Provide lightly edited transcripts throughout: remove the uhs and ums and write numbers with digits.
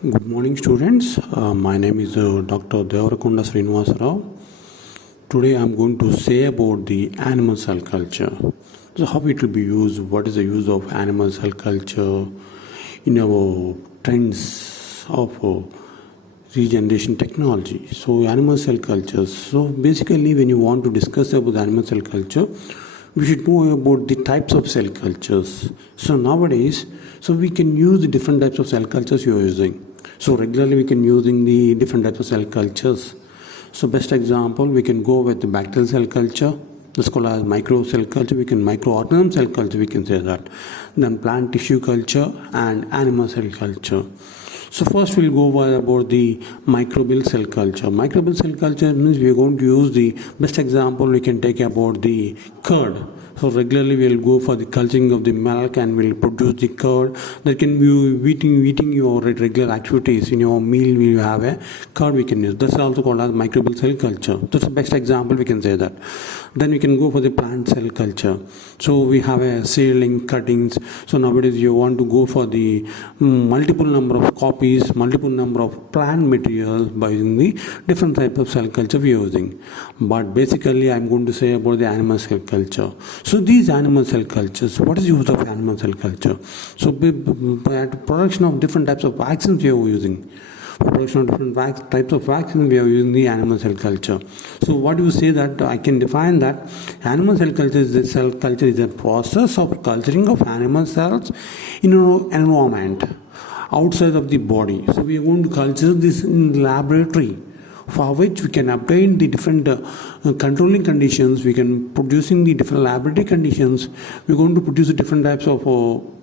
Good morning, students. My name is Dr. Devarakonda Srinivasarao. Today I am going to say about the animal cell culture. So how it will be used, what is the use of animal cell culture in our trends of regeneration technology. So animal cell cultures. So basically when you want to discuss about the animal cell culture, we should know about the types of cell cultures. So nowadays, we can use the different types of cell cultures you are using. So regularly we can using the different types of cell cultures. So best example, we can go with the bacterial cell culture. This called as micro cell culture. We can microorganism cell culture, we can say that. Then plant tissue culture and animal cell culture. So first we'll go over about the microbial cell culture. Microbial cell culture means we are going to use the best example we can take about the curd. So regularly we'll go for the culturing of the milk and we'll produce the curd. That can be eating your regular activities. In your meal we have a curd we can use. That's also called as microbial cell culture. That's the best example we can say that. Then we can go for the plant cell culture. So we have a seedling cuttings. So nowadays you want to go for the multiple number of copies, multiple number of plant materials by using the different type of cell culture we are using. But basically I'm going to say about the animal cell culture. So these animal cell cultures, what is the use of animal cell culture? So production of different types of vaccines we are using. For production of different types of vaccines, we are using the animal cell culture. So what do you say that I can define that animal cell culture is a process of culturing of animal cells in an environment outside of the body. So we are going to culture this in the laboratory, for which we can obtain the different controlling conditions. We can producing the different laboratory conditions. We're going to produce different types of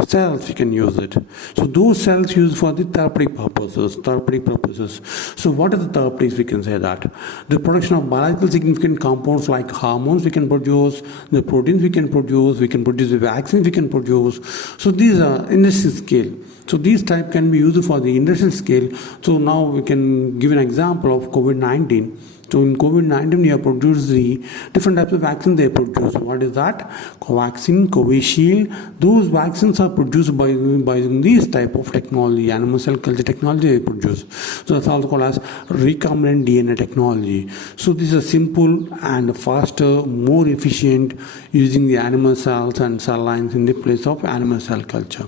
cells. We can use it. So those cells used for the therapeutic purposes. So what are the therapeutics? We can say that the production of biologically significant compounds like hormones we can produce, the proteins we can produce the vaccines we can produce. So these are industrial scale. So these type can be used for the industrial scale. So now we can give an example of COVID-19. So in COVID-19, we have produced the different types of vaccines they produce. What is that? Covaxin, Covishield. Those vaccines are produced by using this type of technology, animal cell culture technology they produce. So that's also called as recombinant DNA technology. So this is simple and faster, more efficient using the animal cells and cell lines in the place of animal cell culture.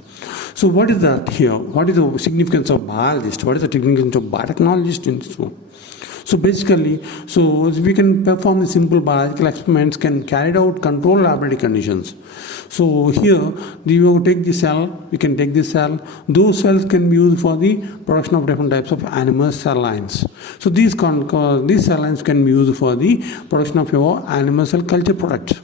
So what is that here? What is the significance of biologist? What is the significance of biotechnologist in this one? So basically, we can perform the simple biological experiments, can carry out controlled laboratory conditions. So here, we take the cell, we can take this cell, those cells can be used for the production of different types of animal cell lines. So these cell lines can be used for the production of your animal cell culture products.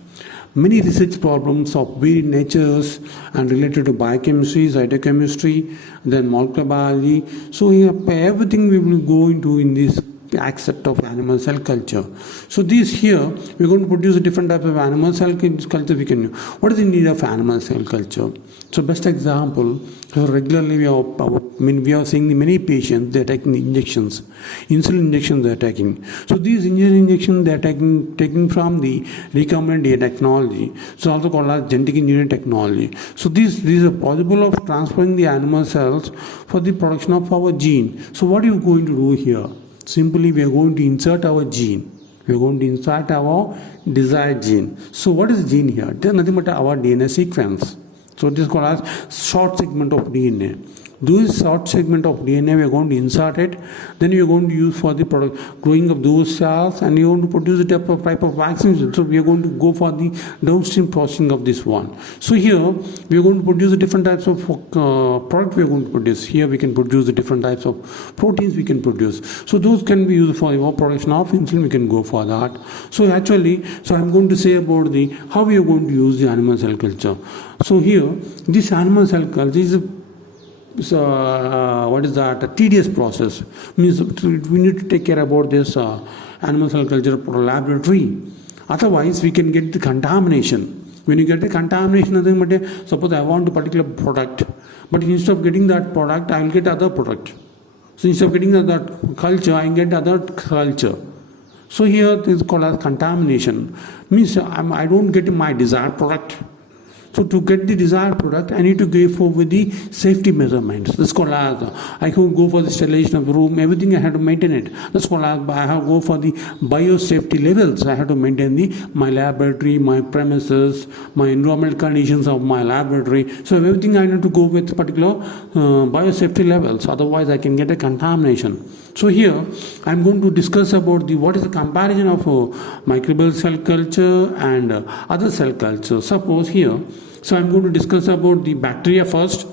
Many research problems of varied natures and related to biochemistry, cytochemistry, then molecular biology. So here, everything we will go into in this aspect of animal cell culture. So these here, we're going to produce a different type of animal cell culture we can use. What is the need of animal cell culture? So best example, regularly we are seeing the many patients, they are taking the injections, insulin injections they are taking. So these insulin injections they are taking from the recombinant DNA technology. So also called as genetic engineering technology. So these are possible of transferring the animal cells for the production of our gene. So what are you going to do here? Simply we are going to insert our gene. We are going to insert our desired gene. So what is the gene here? It is nothing but our DNA sequence. So this is called as short segment of DNA. This short segment of DNA we are going to insert it. Then we are going to use for the growing of those cells, and we are going to produce a type of vaccines. So we are going to go for the downstream processing of this one. So here we are going to produce different types of product we are going to produce. Here we can produce the different types of proteins we can produce. So those can be used for your production of insulin. We can go for that. So actually, I'm going to say about how we are going to use the animal cell culture. So here, this animal cell culture is what is that? A tedious process. Means we need to take care about this animal cell culture laboratory. Otherwise, we can get the contamination. When you get the contamination, nothing but suppose I want a particular product, but instead of getting that product, I will get other product. So instead of getting that culture, I get other culture. So here it is called as contamination. Means I don't get my desired product. So to get the desired product, I need to go for with the safety measurements. That's called as I could go for the sterilization of the room, everything I have to maintain it. That's called as I have to go for the biosafety levels. I have to maintain my laboratory, my premises, my environmental conditions of my laboratory. So everything I need to go with particular biosafety levels. Otherwise, I can get a contamination. So here I'm going to discuss about what is the comparison of microbial cell culture and other cell culture. Suppose here, so I'm going to discuss about the bacteria first.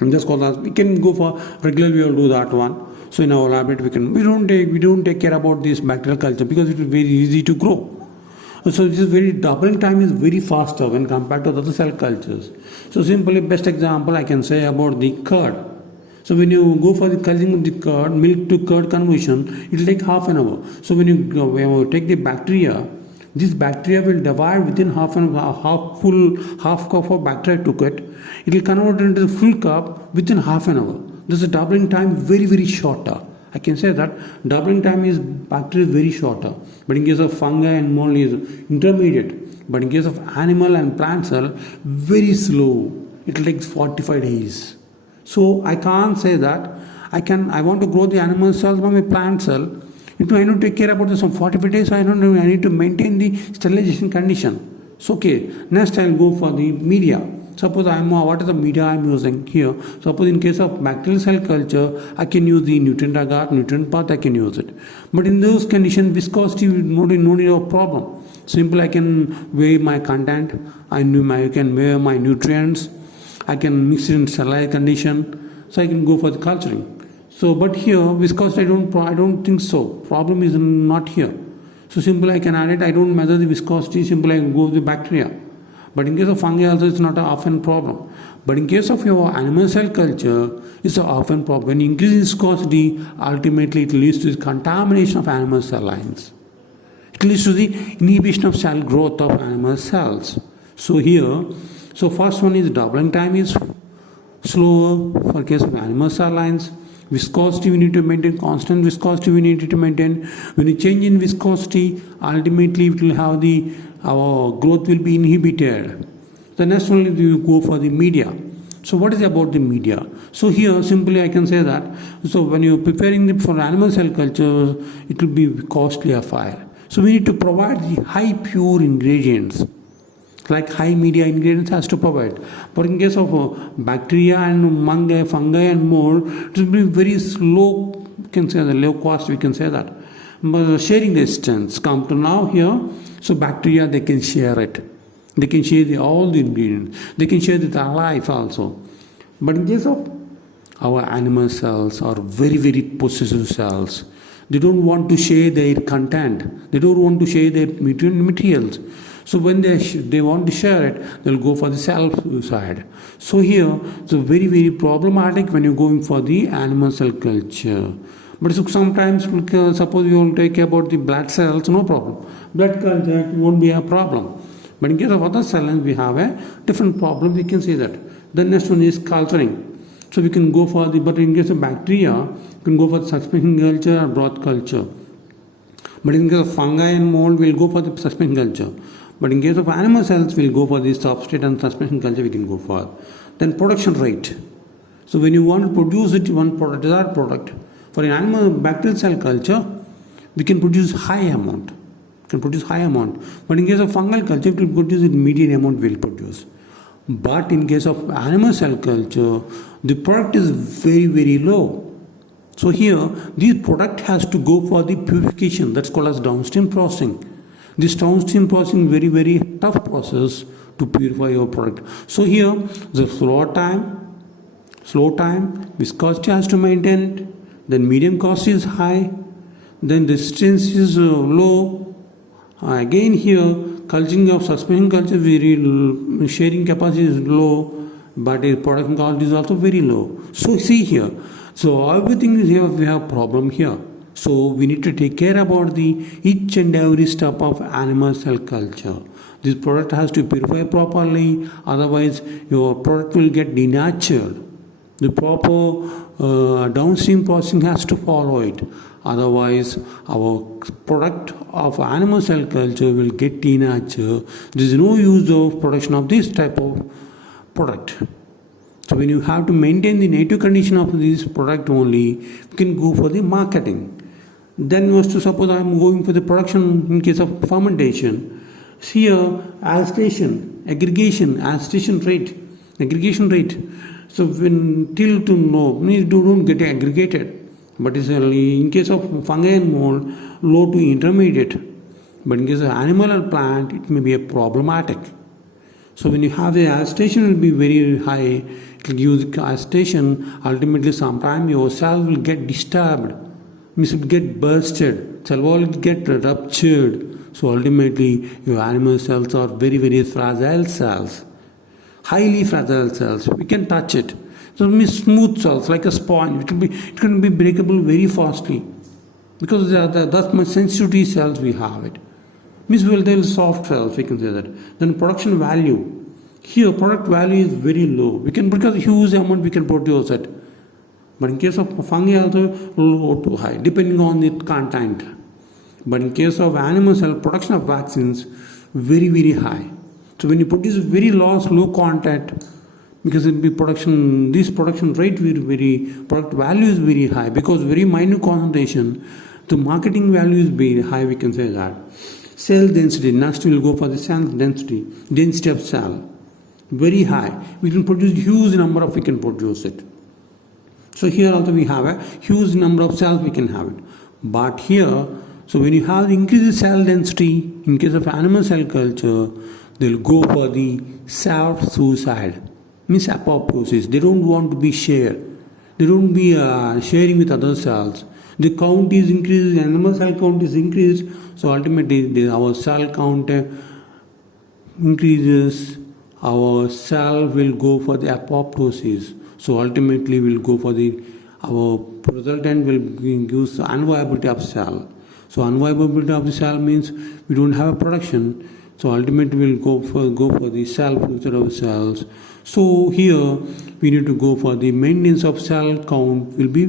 Just call that we can go for regular. We will do that one. So in our laboratory we don't take care about this bacterial culture because it is very easy to grow. So this is doubling time is very faster when compared to other cell cultures. So simply best example I can say about the curd. So when you go for the culling of the curd, milk to curd conversion, it will take half an hour. So when you take the bacteria, this bacteria will divide within half cup of bacteria took it. It will convert into the full cup within half an hour. This is doubling time very shorter. I can say that doubling time is bacteria is very shorter. But in case of fungi and mold is intermediate. But in case of animal and plant cell, very slow. It will take 45 days. So I can't say that I want to grow the animal cell from a plant cell. I need to take care about this for 45 days. I need to maintain the sterilization condition. So okay, next I'll go for the media. Suppose what is the media I'm using here? Suppose in case of bacterial cell culture, I can use the nutrient agar, nutrient path, I can use it. But in those conditions, viscosity no need of problem. Simple, I can weigh my content, I can weigh my nutrients, I can mix it in sterile condition, so I can go for the culturing. So, but here viscosity I don't think so. Problem is not here. So simple I can add it. I don't measure the viscosity. Simple I can go with the bacteria. But in case of fungi also it's not an often problem. But in case of your animal cell culture, it's an often problem. When you increase viscosity, ultimately it leads to the contamination of animal cell lines. It leads to the inhibition of cell growth of animal cells. So here, first one is doubling time is slower for case of animal cell lines. Viscosity we need to maintain, constant viscosity we need to maintain. When you change in viscosity, ultimately it will have our growth will be inhibited. The next one is you go for the media. So what is about the media? So here simply I can say that, so when you're preparing for animal cell culture, it will be costly affair. So we need to provide the high pure ingredients. Like high media ingredients has to provide. But in case of bacteria and fungi and mold, it will be very slow, we can say the low cost, we can say that. But sharing distance come to now here, so bacteria they can share it. They can share all the ingredients. They can share their life also. But in case of our animal cells are very possessive cells. They don't want to share their content. They don't want to share their materials. So when they want to share it, they'll go for the self-suicide. So here, it's very problematic when you're going for the animal cell culture. But sometimes, suppose you will take about the blood cells, no problem. Blood culture won't be a problem. But in case of other cells, we have a different problem. We can see that. The next one is culturing. So we can go for but in case of bacteria, you can go for the suspension culture or broth culture. But in case of fungi and mold, we'll go for the suspension culture. But in case of animal cells, we'll go for the substrate and suspension culture we can go for. Then production rate. So when you want to produce it, one product, desired product, for an animal bacterial cell culture, we can produce high amount. But in case of fungal culture, it will produce in median amount will produce. But in case of animal cell culture, the product is very low. So here, this product has to go for the purification. That's called as downstream processing. This downstream processing is very tough process to purify your product. So here, the slow time, viscosity has to maintain it. Then medium cost is high. Then resistance is low. Again here, culturing of suspension culture, sharing capacity is low, but production cost is also very low. So see here, so everything is here, we have problem here. So we need to take care about each and every step of animal cell culture. This product has to purify properly, otherwise your product will get denatured. The proper downstream processing has to follow it. Otherwise, our product of animal cell culture will get denatured. There is no use of production of this type of product. So when you have to maintain the native condition of this product only, you can go for the marketing. Then was to suppose I am going for the production in case of fermentation. Here, agitation, aggregation rate. So when till to know means don't get aggregated. But it's only in case of fungi and mold, low to intermediate. But in case of animal or plant, it may be a problematic. So when you have the agitation will be very high, it will give the agitation, ultimately sometime your cell will get disturbed, means it will get bursted, cell wall will get ruptured. So ultimately your animal cells are very, very fragile cells, highly fragile cells. We can touch it. So it means smooth cells like a sponge. It can be breakable very fastly because that much sensitivity cells we have it. Means there is soft cells, we can say that. Then production value. Here product value is very low. We can, because huge amount we can produce it. But in case of fungi also low to high, depending on the content. But in case of animal cell production of vaccines, very, very high. So when you produce very low content, because it will be production, this production rate will very, product value is very high because very minute concentration, the marketing value is very high, we can say that. Cell density, next we will go for the cell density of cell, very high. We can produce huge number of, we can produce it. So here also we have a huge number of cells we can have it. But here, so when you have increased cell density, in case of animal cell culture, they will go for the self-suicide. Means apoptosis. They don't want to be shared. They don't be sharing with other cells. The count is increased, animal cell count is increased. So ultimately our cell count increases. Our cell will go for the apoptosis. So ultimately we'll go for our resultant will give unviability of cell. So unviability of the cell means we don't have a production. So ultimately we'll go for the self-suicide of cells. So here we need to go for the maintenance of cell count will be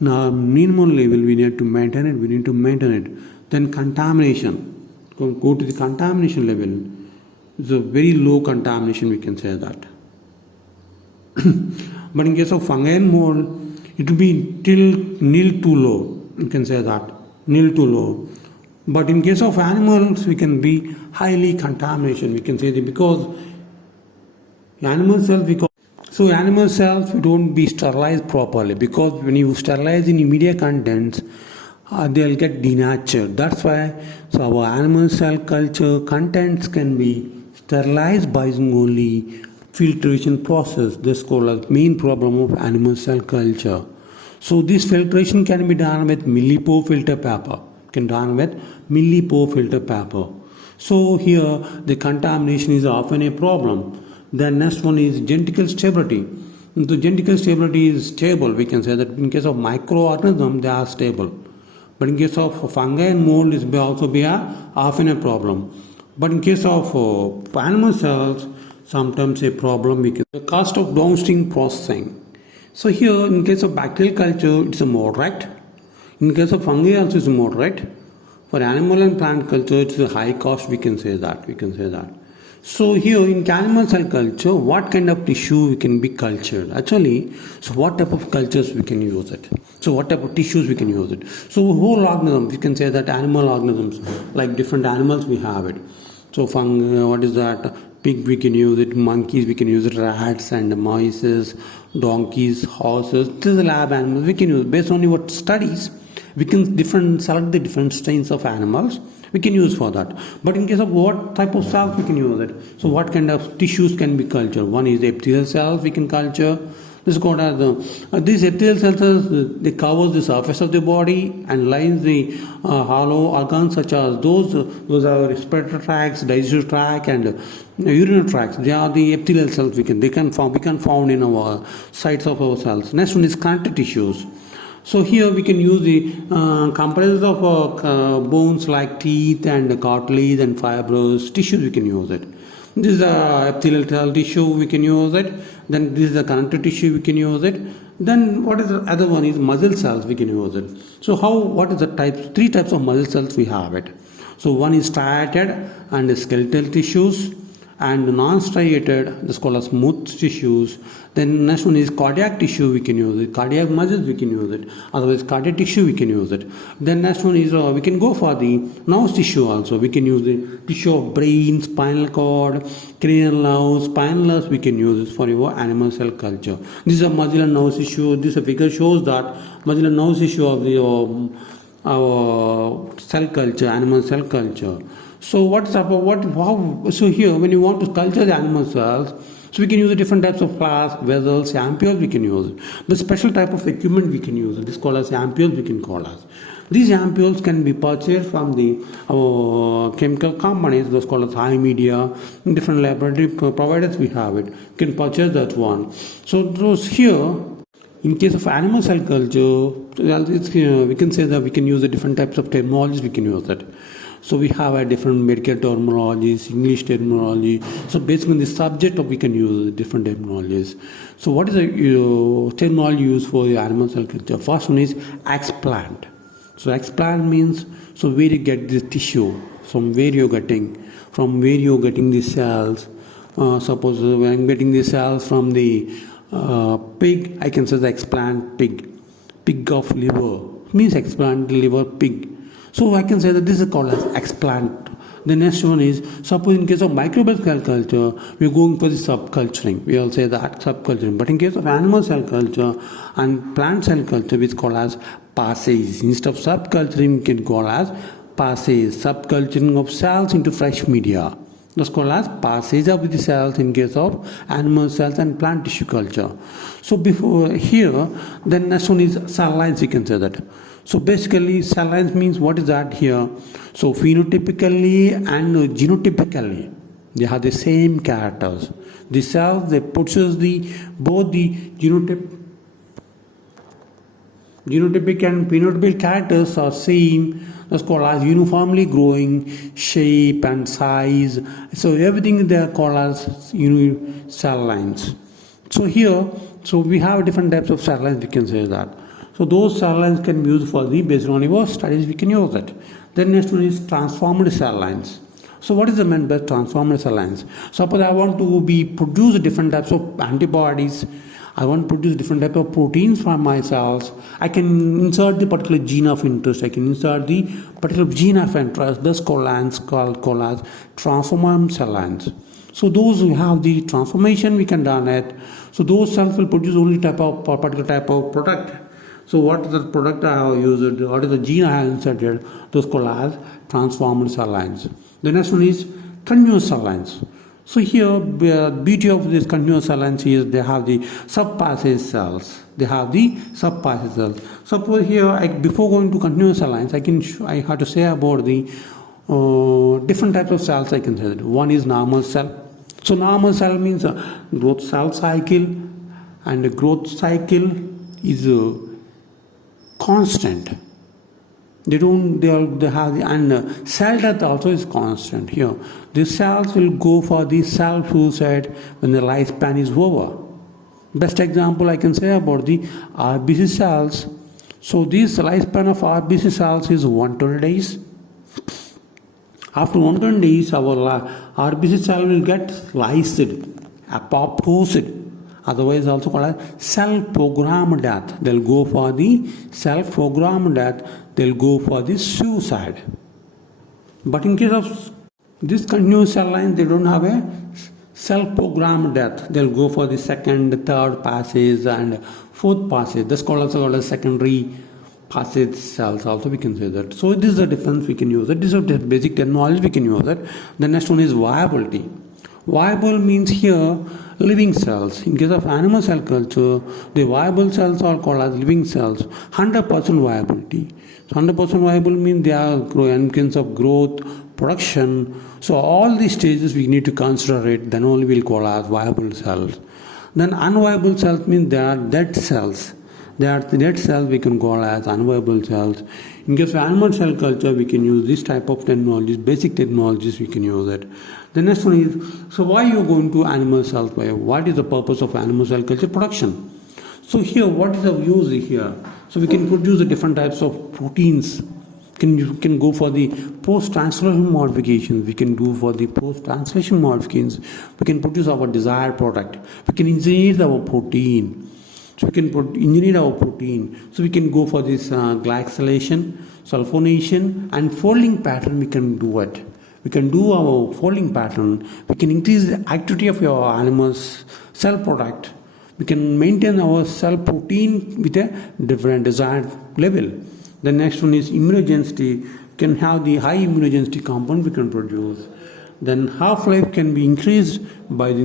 minimum level. We need to maintain it. Then contamination. Go to the contamination level. It's a very low contamination, we can say that. But in case of fungi and mold, it will be till nil to low. You can say that nil to low. But in case of animals, we can be highly contamination. We can say that because animal cells we don't be sterilized properly, because when you sterilize in immediate contents, they'll get denatured. That's why so our animal cell culture contents can be sterilized by only filtration process. This is called as main problem of animal cell culture. So this filtration can be done with millipore filter paper. So here the contamination is often a problem. Then next one is genetical stability. The genetical stability is stable. We can say that in case of microorganisms they are stable. But in case of fungi and mold it may also be often a problem. But in case of animal cells, sometimes a problem. The cost of downstream processing. So here in case of bacterial culture it's a moderate. In case of fungi also it's moderate. For animal and plant culture it's a high cost, we can say that. So here in animal cell culture, what kind of tissue we can be cultured? Actually, so what type of cultures we can use it? So what type of tissues we can use it? So whole organism, we can say that animal organisms, like different animals we have it. So fungi, what is that? Pig we can use it, monkeys we can use it, rats and mice, donkeys, horses. This is the lab animals we can use. Based on what studies, we can select the different strains of animals we can use for that. But in case of what type of cells we can use it? So what kind of tissues can be cultured? One is epithelial cells we can culture. This is called as these epithelial cells, they cover the surface of the body and lines the hollow organs such as those are respiratory tracts, digestive tract and urinary tracts. They are the epithelial cells we can found in our sites of our cells. Next one is connective tissues. So here we can use the comprises of bones like teeth and cartilage and fibrous tissues we can use it. This is the epithelial cell tissue, we can use it. Then this is the connective tissue, we can use it. Then what is the other one is muscle cells, we can use it. So what is the types? 3 types of muscle cells we have it. So one is striated and skeletal tissues, and non-striated, that's called as smooth tissues. Then next one is cardiac tissue, we can use it. Cardiac muscles, we can use it. Otherwise cardiac tissue, we can use it. Then next one is we can go for the nerve tissue also. We can use the tissue of brain, spinal cord, cranial nerves, spinal nerves, we can use this for your animal cell culture. This is a muscle and nerve tissue. This figure shows that muscle and nerve tissue of the our cell culture, animal cell culture. So so here when you want to culture the animal cells, so we can use different types of flasks, vessels, ampoules, we can use it. The special type of equipment we can use it. This is called as ampoules, we can call as. These ampoules can be purchased from the chemical companies, those called as high media, different laboratory providers we have it. You can purchase that one. So those here, in case of animal cell culture, we can say that we can use the different types of terminologies, we can use it. So we have a different medical terminologies, English terminology. So based on the subject, we can use different terminologies. So what is the terminology used for the animal cell culture? First one is explant. So explant means, so where you get this tissue, from where you're getting the cells. Suppose when I'm getting the cells from the pig, I can say the explant pig of liver, means explant liver pig. So I can say that this is called as explant. The next one is, suppose in case of microbial cell culture, we are going for the subculturing. We all say that subculturing. But in case of animal cell culture and plant cell culture, which is called as passage. Instead of subculturing, we can call as passage. Subculturing of cells into fresh media. That's called as passage of the cells in case of animal cells and plant tissue culture. So before here, then next one is cell lines, you can say that. So basically cell lines means what is that here? So phenotypically and genotypically, they have the same characters. The cells, they possess both the genotypic and phenotypic characters are same. That's called as uniformly growing shape and size. So everything they are called as cell lines. So here, so we have different types of cell lines, we can say that. So those cell lines can be used for the based on your studies, we can use it. Then next one is transformed cell lines. So what is the meant by transformed cell lines? Suppose I want to produce different types of antibodies. I want to produce different type of proteins from my cells. I can insert the particular gene of interest. I can insert the particular gene of interest. Thus called as transformed cell lines. So those who have the transformation, we can done it. So those cells will produce only particular type of product. So what is the product I have used? What is the gene I have inserted? Those called as transformed cell lines. The next one is continuous cell lines. So here, beauty of this continuous cell lines is they have the subpassage cells. Suppose here, before going to continuous cell lines, I have to say about the different types of cells. I can say that one is normal cell. So normal cell means growth cell cycle, and the growth cycle is constant. They have and cell death also is constant here. The cells will go for the self-suicide when the lifespan is over. Best example I can say about the RBC cells. So this lifespan of RBC cells is 120 days. After 120 days, our RBC cell will get lysed, apoptosis. Otherwise also called as self-programmed death. They'll go for the self-programmed death. They'll go for the suicide. But in case of this continuous cell line, they don't have a self-programmed death. They'll go for the second, third passage and fourth passage. That's also called as secondary passage cells. Also we can say that. So this is the difference we can use it. This is the basic terminology we can use it. The next one is viability. Viable means here living cells. In case of animal cell culture, the viable cells are called as living cells. 100% viability. So 100% viable means they are in case of growth, production. So all these stages we need to consider it. Then only we'll call as viable cells. Then unviable cells means they are dead cells. That dead cells we can call as unviable cells. In case of animal cell culture, we can use this type of technologies, basic technologies we can use it. The next one is, so why you are going to animal cells? What is the purpose of animal cell culture? Production. So here, what is the use here? So we can produce the different types of proteins. You can go for the post-translation modifications. We can do for the post-translation modifications. We can produce our desired product. We can engineer our protein. So we can engineer our protein. So we can go for this glycylation, sulfonation, and folding pattern. We can do it. We can do our folding pattern. We can increase the activity of your animal's cell product. We can maintain our cell protein with a different desired level. The next one is immunogenicity. Can have the high immunogenicity compound we can produce. Then half-life can be increased by the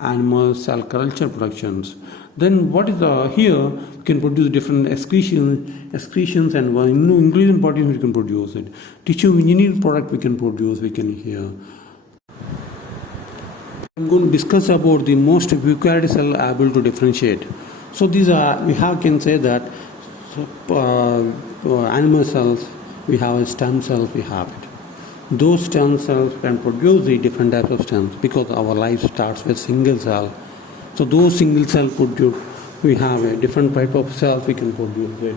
animal cell culture productions. Then what is here? We can produce different excretions and ingredient proteins we can produce it. Tissue engineered product we can produce. We can here. I'm going to discuss about the most eukaryotic cell able to differentiate. So these are can say that animal cells, we have a stem cells, we have it. Those stem cells can produce the different types of stems because our life starts with single cell. So those single cell produce, we have a different type of cells we can produce it.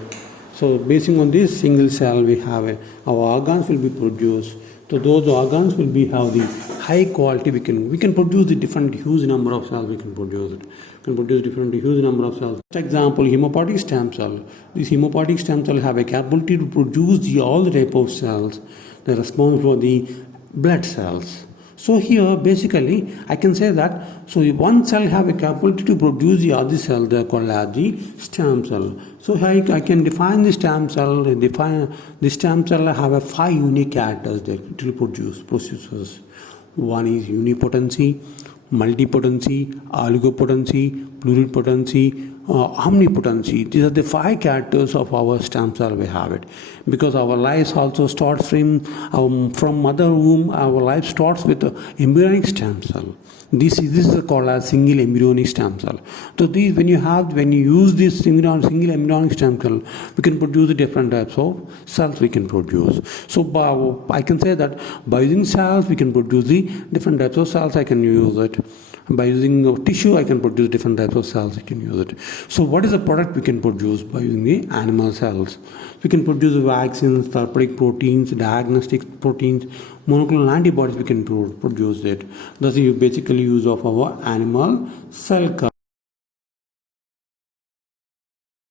So basing on this single cell, we have our organs will be produced. So those organs will be have the high quality. We can produce the different huge number of cells. We can produce it. We can produce different huge number of cells. For example, hematopoietic stem cell. This hematopoietic stem cell have a capability to produce all the type of cells that are responsible for the blood cells. So here basically I can say that so if one cell have a capability to produce the other cell, they are called as the stem cell. So I can define the stem cell. The stem cell have a 5 unique characters that it will produce processes. One is unipotency, multipotency, oligopotency, pluripotency, omnipotency. These are the 5 characters of our stem cell. We have it because our life also starts from mother womb. Our life starts with the embryonic stem cell. This is called as single embryonic stem cell. So these when you use this single embryonic stem cell, we can produce the different types of cells we can produce. So I can say that by using cells we can produce the different types of cells. I can use it. By using tissue, I can produce different types of cells. I can use it. So what is the product we can produce by using the animal cells? We can produce vaccines, therapeutic proteins, diagnostic proteins, monoclonal antibodies. We can produce it. That's the basically use of our animal cell culture.